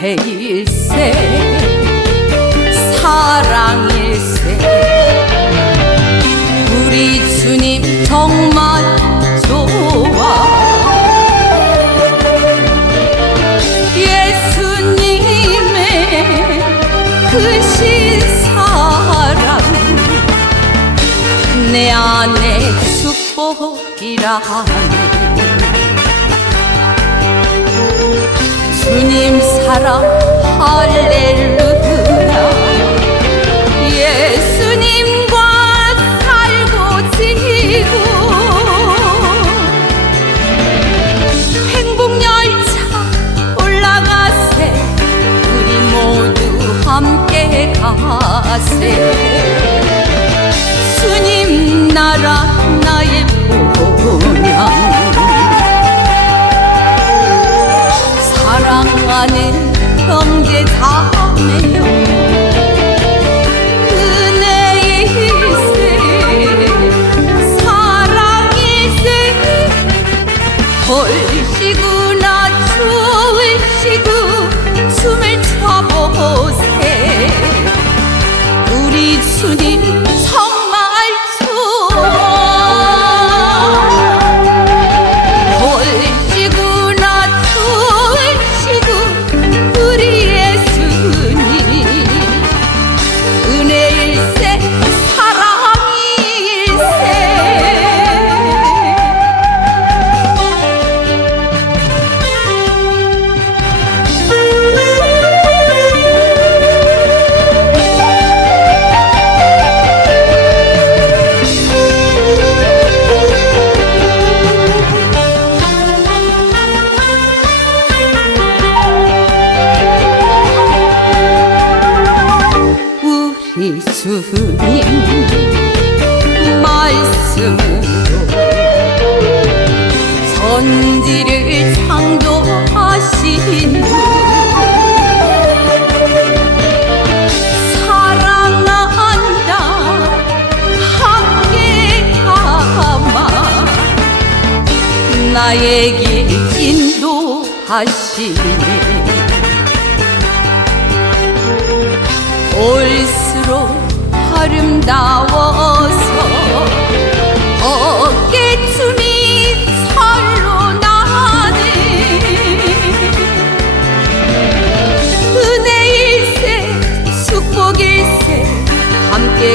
배일세 사랑일세. 우리 주님 정말 좋아. 예수님의 그 신사랑 내 안에 축복이라 하네. 주님 사랑. 할 벌시구나 추울시구 숨을 쳐보세. 우리 주님 주님 말씀으로 선지를 창조하신 분 사랑한다 함께 가마. 길 인도하시네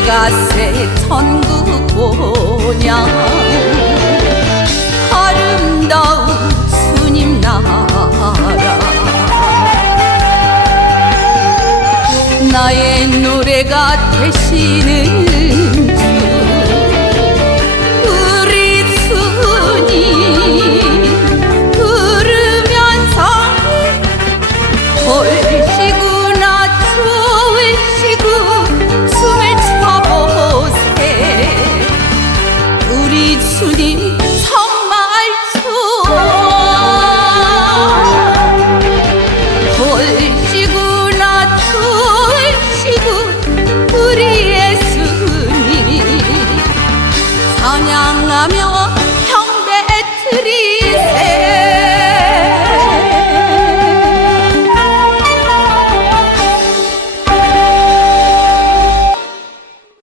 가세 천국 본향 아름다운 주님 나라. 나의 노래가 되시는